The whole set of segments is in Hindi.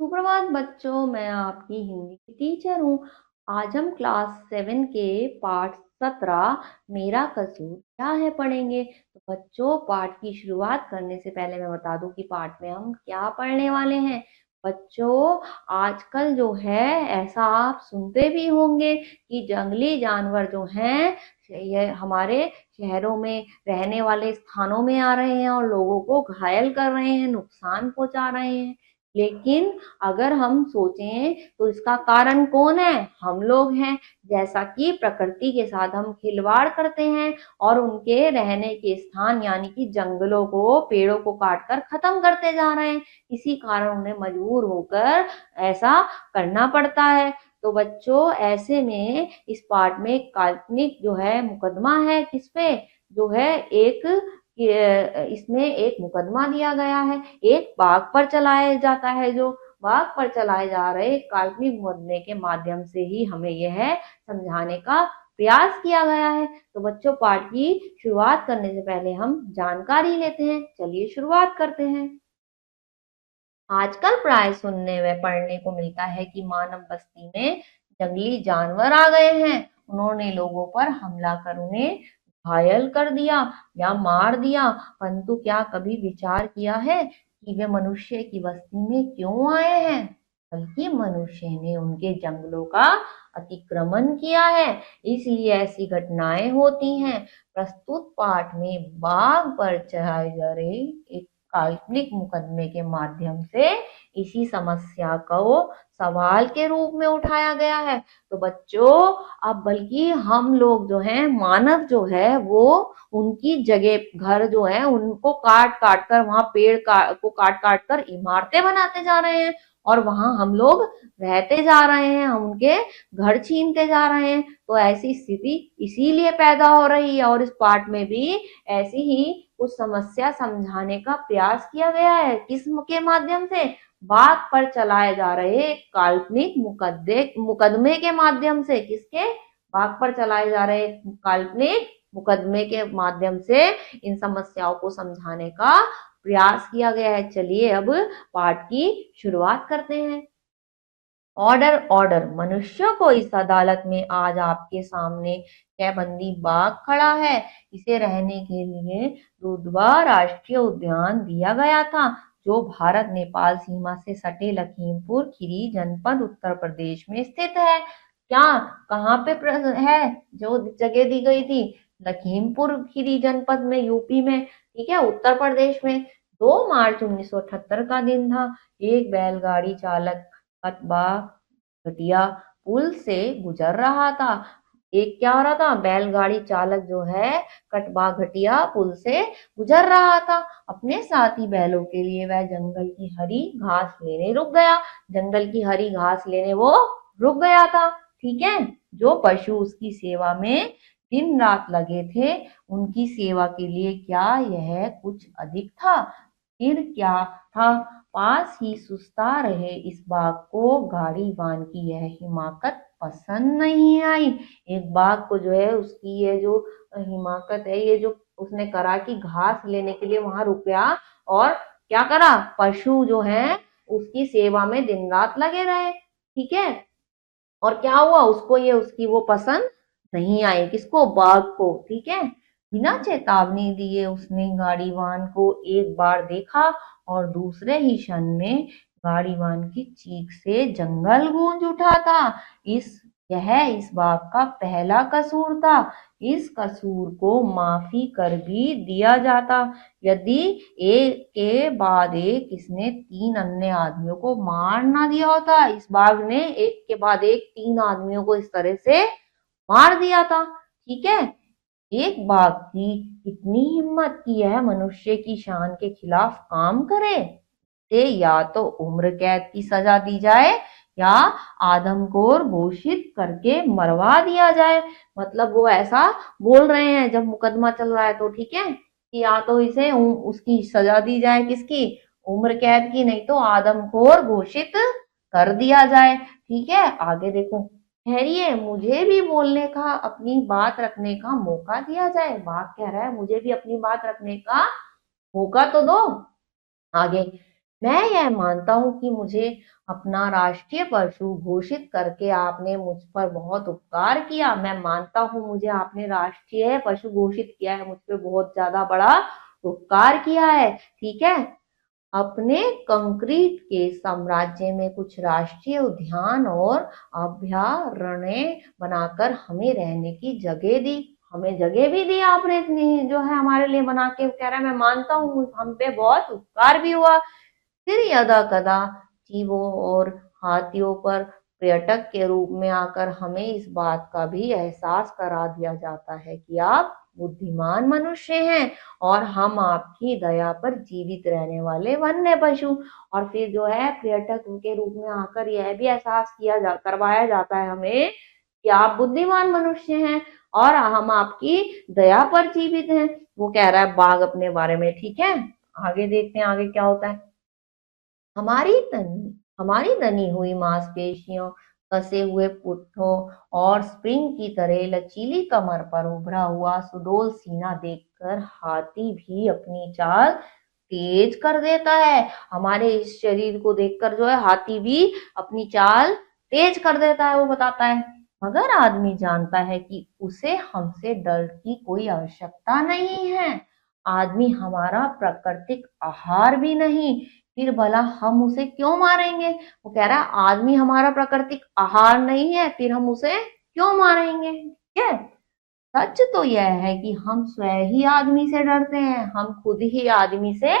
सुप्रभात बच्चों, मैं आपकी हिंदी की टीचर हूँ। आज हम क्लास 7 के पाठ 17 मेरा कसूर क्या है पढ़ेंगे। तो बच्चों, पाठ की शुरुआत करने से पहले मैं बता दूं कि पाठ में हम क्या पढ़ने वाले हैं। बच्चों, आजकल जो है ऐसा आप सुनते भी होंगे कि जंगली जानवर जो हैं ये हमारे शहरों में रहने वाले स्थानों में आ रहे हैं और लोगों को घायल कर रहे हैं, नुकसान पहुंचा रहे हैं। लेकिन अगर हम सोचें तो इसका कारण कौन है? हम लोग हैं। जैसा कि प्रकृति के साथ हम खिलवाड़ करते हैं और उनके रहने के स्थान यानी कि जंगलों को, पेड़ों को काटकर खत्म करते जा रहे हैं। इसी कारण उन्हें मजबूर होकर ऐसा करना पड़ता है। तो बच्चों, ऐसे में इस पाठ में एक काल्पनिक जो है मुकदमा है किस पे? जो है एक इसमें एक मुकदमा दिया गया है, एक बाघ पर चलाया जाता है। जो बाघ पर चलाए जा रहे काल्पनिक मुकदमे के माध्यम से ही हमें यह समझाने का प्रयास किया गया है। तो बच्चों, पाठ की शुरुआत करने से पहले हम जानकारी लेते हैं। चलिए शुरुआत करते हैं। आजकल प्राय सुनने व पढ़ने को मिलता है कि मानव बस्ती में जंगली जानवर आ गए हैं। उन्होंने लोगों पर हमला कर उन्हें घायल कर दिया या मार दिया। परंतु क्या कभी विचार किया है कि वे मनुष्य की बस्ती में क्यों आए हैं? बल्कि मनुष्य ने उनके जंगलों का अतिक्रमण किया है, इसलिए ऐसी घटनाएं होती हैं। प्रस्तुत पाठ में बाघ पर चढ़ाए जा रहे एक काल्पनिक मुकदमे के माध्यम से इसी समस्या को सवाल के रूप में उठाया गया है। तो बच्चों, अब बल्कि हम लोग जो हैं, मानव जो है वो उनकी जगह घर जो है उनको काट काट कर, वहां को काट काट कर इमारतें बनाते जा रहे हैं और वहां हम लोग रहते जा रहे हैं, हम उनके घर छीनते जा रहे हैं। तो ऐसी स्थिति इसीलिए पैदा हो रही है और इस पाठ में भी ऐसी ही कुछ समस्या समझाने का प्रयास किया गया है। किस के माध्यम से? बाघ पर चलाए जा रहे काल्पनिक मुकदमे के माध्यम से। किसके? बाघ पर चलाए जा रहे काल्पनिक मुकदमे के माध्यम से इन समस्याओं को समझाने का प्रयास किया गया है। चलिए अब पाठ की शुरुआत करते हैं। ऑर्डर ऑर्डर, मनुष्यों को इस अदालत में आज आपके सामने कैबंदी बाघ खड़ा है। इसे रहने के लिए दुधवा राष्ट्रीय उद्यान दिया गया था, जो भारत नेपाल सीमा से सटे लखीमपुर खीरी जनपद उत्तर प्रदेश में स्थित है। क्या? कहाँ पे है जो जगह दी गई थी? लखीमपुर खीरी जनपद में, यूपी में। ठीक है, उत्तर प्रदेश में। 2 मार्च 1978 का दिन था। एक बैलगाड़ी चालक कतबा घटिया पुल से गुजर रहा था। एक क्या हो रहा था? बैलगाड़ी चालक जो है कटबा घटिया पुल से गुजर रहा था। अपने साथी बैलों के लिए वह जंगल की हरी घास लेने रुक गया। जंगल की हरी घास लेने वो रुक गया था। ठीक है। जो पशु उसकी सेवा में दिन रात लगे थे, उनकी सेवा के लिए क्या यह कुछ अधिक था? फिर क्या था? पास ही सुस्ता रहे इस बाघ को गाड़ीवान की यह हिमाकत पसंद नहीं आई। एक बाघ को जो है उसकी ये जो हिमाकत है, ये जो उसने करा कि घास लेने के लिए वहां रुक गया और क्या करा? पशु जो है उसकी सेवा में दिन रात लगे रहे। ठीक है। और क्या हुआ? उसको ये उसकी वो पसंद नहीं आई। किसको? बाघ को। ठीक है। बिना चेतावनी दिए उसने गाड़ीवान को एक बार देखा और दूसरे ही क्षण में गाड़ीवान की चीख से जंगल गूंज उठा था। इस बाघ का पहला कसूर था। इस कसूर को माफी कर भी दिया जाता यदि एक के बाद एक इसने 3 अन्य आदमियों को मार ना दिया होता। इस बाघ ने एक के बाद एक 3 आदमियों को इस तरह से मार दिया था। ठीक है। एक बाघ की इतनी हिम्मत कि यह मनुष्य की शान के खिलाफ काम करे, से या तो उम्र कैद की सजा दी जाए या आदमखोर घोषित करके मरवा दिया जाए। मतलब वो ऐसा बोल रहे हैं जब मुकदमा चल रहा है तो। ठीक है, कि या तो इसे उसकी सजा दी जाए, किसकी? उम्र कैद की, नहीं तो आदमखोर घोषित कर दिया जाए। ठीक है, आगे देखो। ठहरिए, मुझे भी बोलने का, अपनी बात रखने का मौका दिया जाए। बाघ कह रहा है मुझे भी अपनी बात रखने का मौका तो दो। आगे, मैं यह मानता हूँ कि मुझे अपना राष्ट्रीय पशु घोषित करके आपने मुझ पर बहुत उपकार किया। मैं मानता हूँ मुझे आपने राष्ट्रीय पशु घोषित किया है, मुझ पे बहुत ज्यादा बड़ा उपकार किया है। ठीक है। अपने कंक्रीट के साम्राज्य में कुछ राष्ट्रीय उद्यान और अभयारण्य बनाकर हमें रहने की जगह दी। हमें जगह भी दी आपने इतनी, जो है हमारे लिए बना के। कह रहा है मैं मानता हूँ हम पे बहुत उपकार भी हुआ। फिर यदा कदा चीवों और हाथियों पर पर्यटक के रूप में आकर हमें इस बात का भी एहसास करा दिया जाता है कि आप बुद्धिमान मनुष्य हैं और हम आपकी दया पर जीवित रहने वाले वन्य पशु। और फिर जो है पर्यटक के रूप में आकर यह भी एहसास करवाया जाता है हमें कि आप बुद्धिमान मनुष्य हैं और हम आपकी दया पर जीवित हैं। वो कह रहा है बाघ अपने बारे में। ठीक है, आगे देखते हैं आगे क्या होता है। हमारी तनी हुई मांसपेशियों, कसे हुए पुट्ठों और स्प्रिंग की तरह लचीली कमर पर उभरा हुआ सुडौल सीना देखकर हाथी भी अपनी चाल तेज कर देता है। हमारे इस शरीर को देखकर जो है हाथी भी अपनी चाल तेज कर देता है, वो बताता है। मगर आदमी जानता है कि उसे हमसे डर की कोई आवश्यकता नहीं है। आदमी हमारा प्राकृतिक आहार भी नहीं, फिर भला हम उसे क्यों मारेंगे। वो कह रहा है आदमी हमारा प्राकृतिक आहार नहीं है, फिर हम उसे क्यों मारेंगे। ठीक है। सच तो यह है कि हम स्वयं ही आदमी से डरते हैं, हम खुद ही आदमी से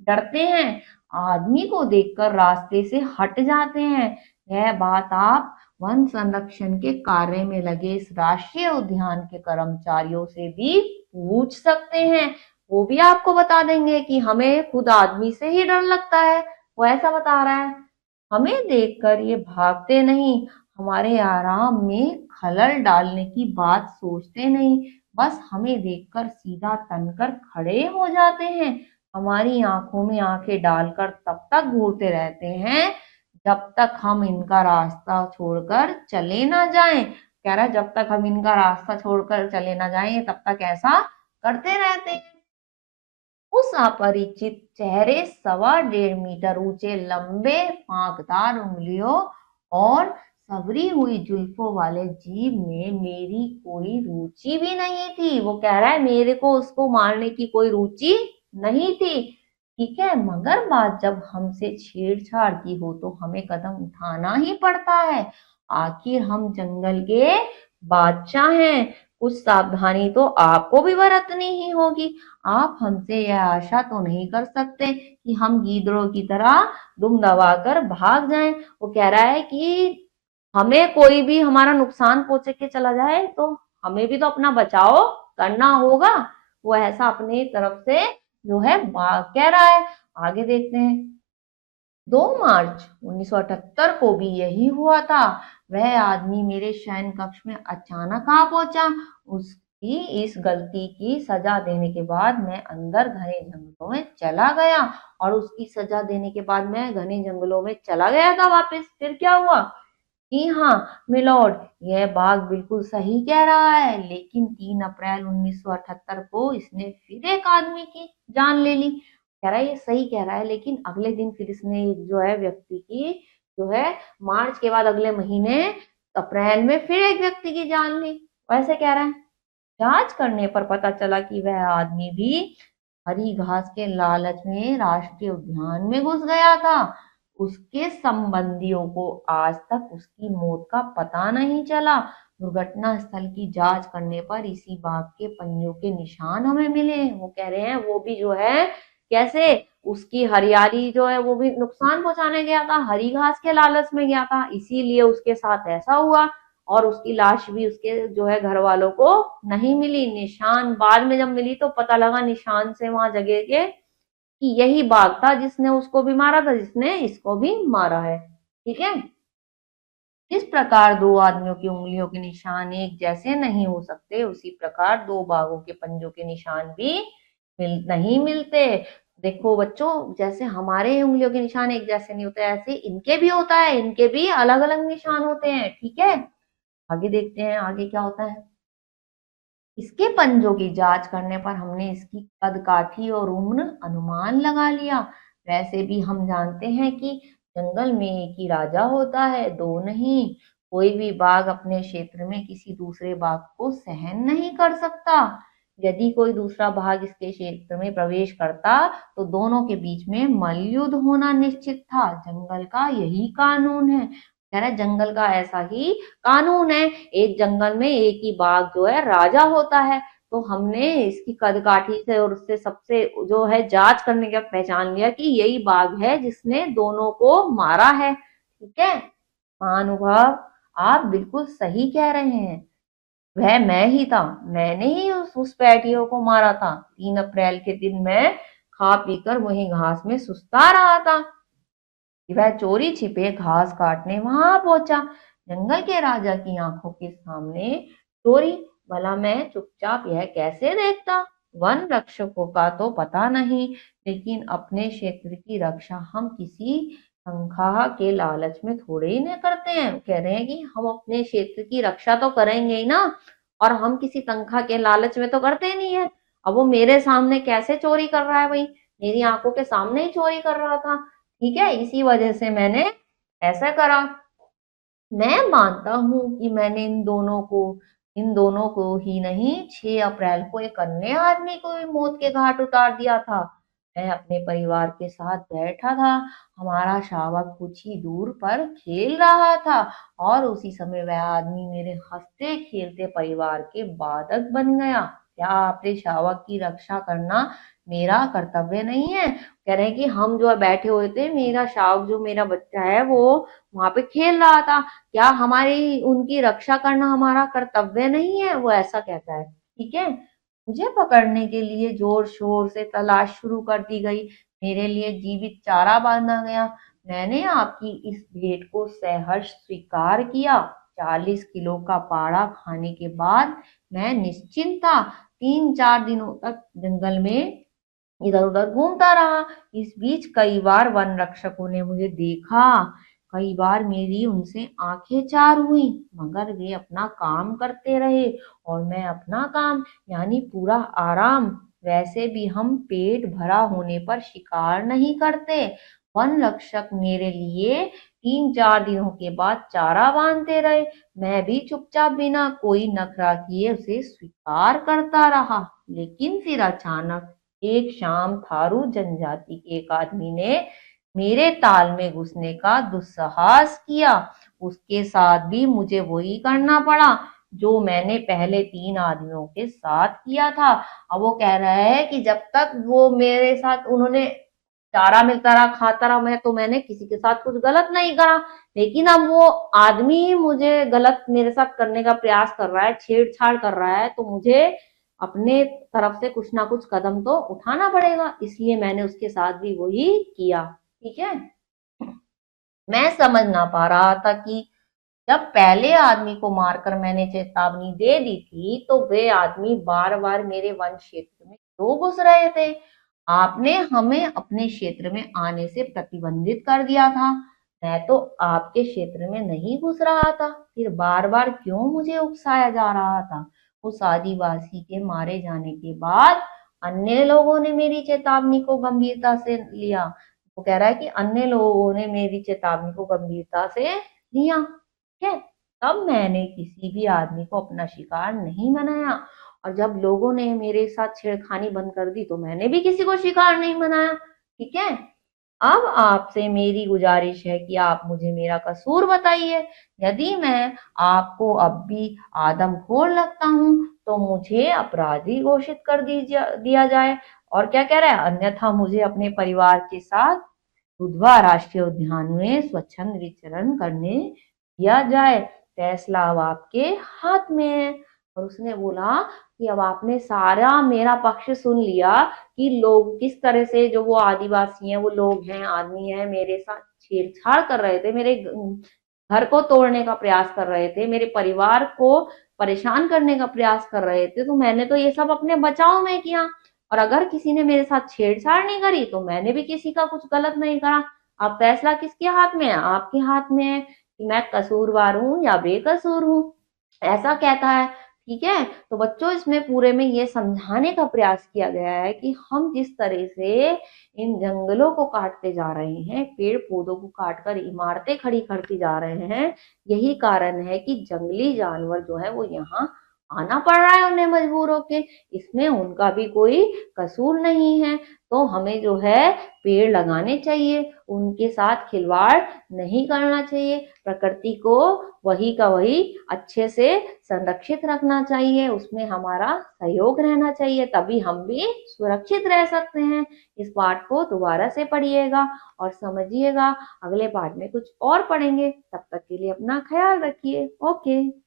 डरते हैं, आदमी को देखकर रास्ते से हट जाते हैं। यह बात आप वन संरक्षण के कार्य में लगे इस राष्ट्रीय उद्यान के कर्मचारियों से भी पूछ सकते हैं। वो भी आपको बता देंगे कि हमें खुद आदमी से ही डर लगता है। वो ऐसा बता रहा है। हमें देखकर ये भागते नहीं, हमारे आराम में खलल डालने की बात सोचते नहीं, बस हमें देखकर सीधा तनकर खड़े हो जाते हैं। हमारी आंखों में आंखें डालकर तब तक घूरते रहते हैं जब तक हम इनका रास्ता छोड़कर चले ना जाएं। कह रहा है जब तक हम इनका रास्ता छोड़कर चले ना जाएं तब तक ऐसा करते रहते हैं। उस अपरिचित चेहरे 1.25 मीटर ऊंचे, लंबे पांकदार उंगलियों और सबरी हुई जुल्फों वाले जीव में मेरी कोई रुचि भी नहीं थी। वो कह रहा है मेरे को उसको मारने की कोई रुचि नहीं थी। ठीक है, मगर बात जब हमसे छेड़छाड़ की हो तो हमें कदम उठाना ही पड़ता है। आखिर हम जंगल के बादशाह हैं, कुछ सावधानी तो आपको भी बरतनी ही होगी। आप हमसे यह आशा तो नहीं कर सकते कि हम गीदड़ों की तरह दुम दबाकर भाग जाएं। वो कह रहा है कि हमें कोई भी हमारा नुकसान पहुंचे के चला जाए तो हमें भी तो अपना बचाव करना होगा। वो ऐसा अपनी तरफ से जो है कह रहा है। आगे देखते हैं। 2 मार्च 1978 को भी यही हुआ था। वह आदमी मेरे शयन कक्ष में अचानक आ पहुंचा। उसकी इस गलती की सजा देने के बाद मैं अंदर घने जंगलों में चला गया। और उसकी सजा देने के बाद मैं घने जंगलों में चला गया था वापस। फिर क्या हुआ? जी हाँ मिलॉर्ड, यह बाघ बिल्कुल सही कह रहा है, लेकिन 3 अप्रैल 1978 को इसने फिर एक आदमी की जान ले ली। कह रहा है ये सही कह रहा है, लेकिन अगले दिन फिर इसने एक जो है व्यक्ति की जो है मार्च के बाद अगले महीने अप्रैल में फिर एक व्यक्ति की जान ली। वैसे कह रहा है जांच करने पर पता चला कि वह आदमी भी हरी घास के लालच में राष्ट्रीय उद्यान में घुस गया था। उसके संबंधियों को आज तक उसकी मौत का पता नहीं चला। दुर्घटना स्थल की जांच करने पर इसी बाघ के पंजों के निशान हमें मिले। वो कह रहे हैं वो भी जो है कैसे उसकी हरियाली जो है वो भी नुकसान पहुंचाने गया था, हरी घास के लालच में गया था, इसीलिए उसके साथ ऐसा हुआ। और उसकी लाश भी उसके जो है घर वालों को नहीं मिली। निशान बाद में जब मिली तो पता लगा निशान से वहां जगह के कि यही बाघ था जिसने उसको भी मारा था, जिसने इसको भी मारा है। ठीक है। जिस प्रकार दो आदमियों की उंगलियों के निशान एक जैसे नहीं हो सकते, उसी प्रकार दो बाघों के पंजों के निशान भी नहीं मिलते। देखो बच्चों, जैसे हमारे उंगलियों के निशान एक जैसे नहीं होते, ऐसे इनके भी होता है, इनके भी अलग अलग निशान होते हैं। ठीक है। आगे देखते हैं आगे क्या होता है। इसके पंजों की जांच करने पर हमने इसकी कद काठी और उम्र अनुमान लगा लिया। वैसे भी हम जानते हैं कि जंगल में एक ही राजा होता है, दो नहीं। कोई भी बाघ अपने क्षेत्र में किसी दूसरे बाघ को सहन नहीं कर सकता। यदि कोई दूसरा बाघ इसके क्षेत्र में प्रवेश करता तो दोनों के बीच में मल्लयुद्ध होना निश्चित था। जंगल का यही कानून है। कह रहा है जंगल का ऐसा ही कानून है। एक जंगल में एक ही बाघ जो है राजा होता है। तो हमने इसकी कदकाठी से और उससे सबसे जो है जांच करने के बाद पहचान लिया कि यही बाघ है जिसने दोनों को मारा है। ठीक है महानुभाव, आप बिल्कुल सही कह रहे हैं। वह मैं ही था। मैंने ही उस पैटियों को मारा था। 3 अप्रैल के दिन मैं खा पीकर वहीं घास में सुस्ता रहा था कि वह चोरी छिपे घास काटने वहां पहुंचा। जंगल के राजा की आंखों के सामने चोरी। भला मैं चुपचाप यह कैसे देखता। वन रक्षकों का तो पता नहीं, लेकिन अपने क्षेत्र की रक्षा हम किसी तनख्वाह के लालच में थोड़े ही नहीं करते हैं। कह रहे हैं कि हम अपने क्षेत्र की रक्षा तो करेंगे ही ना, और हम किसी तनख्वाह के लालच में तो करते ही नहीं है। अब वो मेरे सामने कैसे चोरी कर रहा है भाई, मेरी आंखों के सामने ही चोरी कर रहा था। ठीक है, इसी वजह से मैंने ऐसा करा। मैं मानता हूं कि मैंने इन दोनों को ही नहीं, 6 अप्रैल को एक अन्य आदमी को भी मौत के घाट उतार दिया था। मैं अपने परिवार के साथ बैठा था। हमारा शावक कुछ ही दूर पर खेल रहा था और उसी समय वह आदमी मेरे हंसते खेलते परिवार के बाधक बन गया। क्या अपने शावक की रक्षा करना मेरा कर्तव्य नहीं है। कह रहे हैं कि हम जो है बैठे हुए थे, मेरा शावक जो मेरा बच्चा है वो वहां पे खेल रहा था। क्या हमारी उनकी रक्षा करना हमारा कर्तव्य नहीं है, वो ऐसा कहता है। ठीक है, मुझे पकड़ने के लिए जोर शोर से तलाश शुरू कर दी गई। मेरे लिए जीवित चारा बांधा गया। मैंने आपकी इस भेंट को सहर्ष स्वीकार किया। 40 किलो का पाड़ा खाने के बाद मैं निश्चिंत था। 3-4 दिनों तक जंगल में इधर उधर घूमता रहा। इस बीच कई बार वन रक्षकों ने मुझे देखा। कई बार मेरी उनसे आंखें चार हुई, मगर वे अपना काम करते रहे और मैं अपना काम, यानी पूरा आराम। वैसे भी हम पेट भरा होने पर शिकार नहीं करते। वन रक्षक मेरे लिए 3-4 दिनों के बाद चारा बांधते रहे। मैं भी चुपचाप बिना कोई नखरा किए उसे स्वीकार करता रहा। लेकिन फिर अचानक एक शाम थारू जनजाति के एक आदमी ने मेरे ताल में घुसने का दुस्साहस किया। उसके साथ भी मुझे वही करना पड़ा जो मैंने पहले 3 आदमियों के साथ किया था। अब वो कह रहा है कि जब तक वो मेरे साथ उन्होंने चारा मिलता रहा, खाता रहा, मैंने किसी के साथ कुछ गलत नहीं करा। लेकिन अब वो आदमी मुझे गलत मेरे साथ करने का प्रयास कर रहा है, छेड़छाड़ कर रहा है, तो मुझे अपने तरफ से कुछ ना कुछ कदम तो उठाना पड़ेगा। इसलिए मैंने उसके साथ भी वही किया। ठीक है, मैं समझ ना पा रहा था कि जब पहले आदमी को मारकर मैंने चेतावनी दे दी थी तो वे आदमी बार बार मेरे वन क्षेत्र में क्यों घुस रहे थे। आपने हमें अपने क्षेत्र में आने से प्रतिबंधित कर दिया था। मैं तो आपके क्षेत्र में नहीं घुस रहा था, फिर बार बार क्यों मुझे उकसाया जा रहा था। उस आदिवासी के मारे जाने के बाद अन्य लोगों ने मेरी चेतावनी को गंभीरता से लिया। वो कह रहा है कि अन्य लोगों ने मेरी चेतावनी को गंभीरता से लिया। ठीक है, तब मैंने किसी भी आदमी को अपना शिकार नहीं बनाया, और जब लोगों ने मेरे साथ छेड़खानी बंद कर दी तो मैंने भी किसी को शिकार नहीं बनाया। ठीक है, अब आपसे मेरी गुजारिश है कि आप मुझे मेरा कसूर बताइए। यदि मैं आपको अब भी आदमखोर लगता हूँ तो मुझे अपराधी घोषित कर दिया जाए। और क्या कह रहा है, अन्यथा मुझे अपने परिवार के साथ दुधवा राष्ट्रीय उद्यान में स्वच्छंद विचरण करने दिया जाए। फैसला अब आपके हाथ में है। और उसने बोला कि अब आपने सारा मेरा पक्ष सुन लिया कि लोग किस तरह से, जो वो आदिवासी हैं, वो लोग हैं, आदमी हैं, मेरे साथ छेड़छाड़ कर रहे थे, मेरे घर को तोड़ने का प्रयास कर रहे थे, मेरे परिवार को परेशान करने का प्रयास कर रहे थे। तो मैंने तो ये सब अपने बचाव में किया, और अगर किसी ने मेरे साथ छेड़छाड़ नहीं करी तो मैंने भी किसी का कुछ गलत नहीं करा। अब फैसला किसके हाथ में है, आपके हाथ में है कि मैं कसूरवार हूं या बेकसूर हूं। ऐसा कहता है। ठीक है। तो बच्चों इसमें पूरे में ये समझाने का प्रयास किया गया है कि हम जिस तरह से इन जंगलों को काटते जा रहे हैं, पेड़ पौधों को काट कर इमारतें खड़ी करती जा रहे हैं, यही कारण है कि जंगली जानवर जो है वो यहाँ आना पड़ रहा है उन्हें मजबूर होके। इसमें उनका भी कोई कसूर नहीं है। तो हमें जो है पेड़ लगाने चाहिए, उनके साथ खिलवाड़ नहीं करना चाहिए, प्रकृति को वही का वही अच्छे से संरक्षित रखना चाहिए, उसमें हमारा सहयोग रहना चाहिए, तभी हम भी सुरक्षित रह सकते हैं। इस पाठ को दोबारा से पढ़िएगा और समझिएगा। अगले पाठ में कुछ और पढ़ेंगे। तब तक के लिए अपना ख्याल रखिए। ओके।